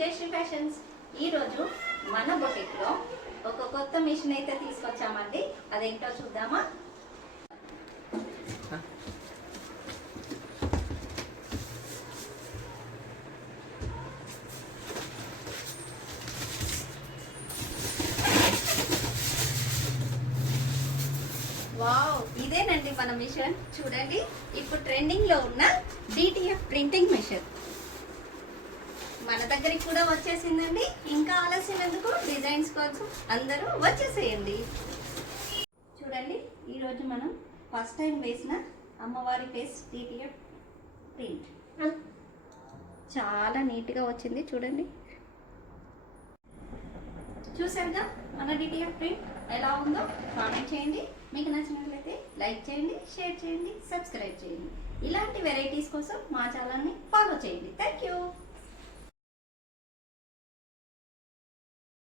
Jayashree fashions. ఈరోజు మన బొటిక్లో ఒక కొత్త మిషన్ అయితే తీసుకొచ్చామండి. అదేంటో చూద్దామా? వావ్, ఇదేనండి మన మిషన్. చూడండి, ఇప్పుడు ట్రెండింగ్ లో ఉన్న DTF ప్రింటింగ్ మిషన్ మన దగ్గరికి కూడా వచ్చేసిందండి. ఇంకా ఆలస్యం ఎందుకు? డిజైన్స్ కోసం అందరూ వచ్చేసేయండి. చూడండి, ఈరోజు మనం ఫస్ట్ టైం వేసిన అమ్మవారి ఫేస్ DTF ప్రింట్ చాలా నీట్గా వచ్చింది. చూడండి, చూసారుగా మన DTF ప్రింట్ ఎలా ఉందో? కామెంట్ చేయండి. మీకు నచ్చినట్లయితే లైక్ చేయండి, షేర్ చేయండి, సబ్స్క్రైబ్ చేయండి. ఇలాంటి వెరైటీస్ కోసం మా ఛానల్ని ఫాలో చేయండి. Thank you.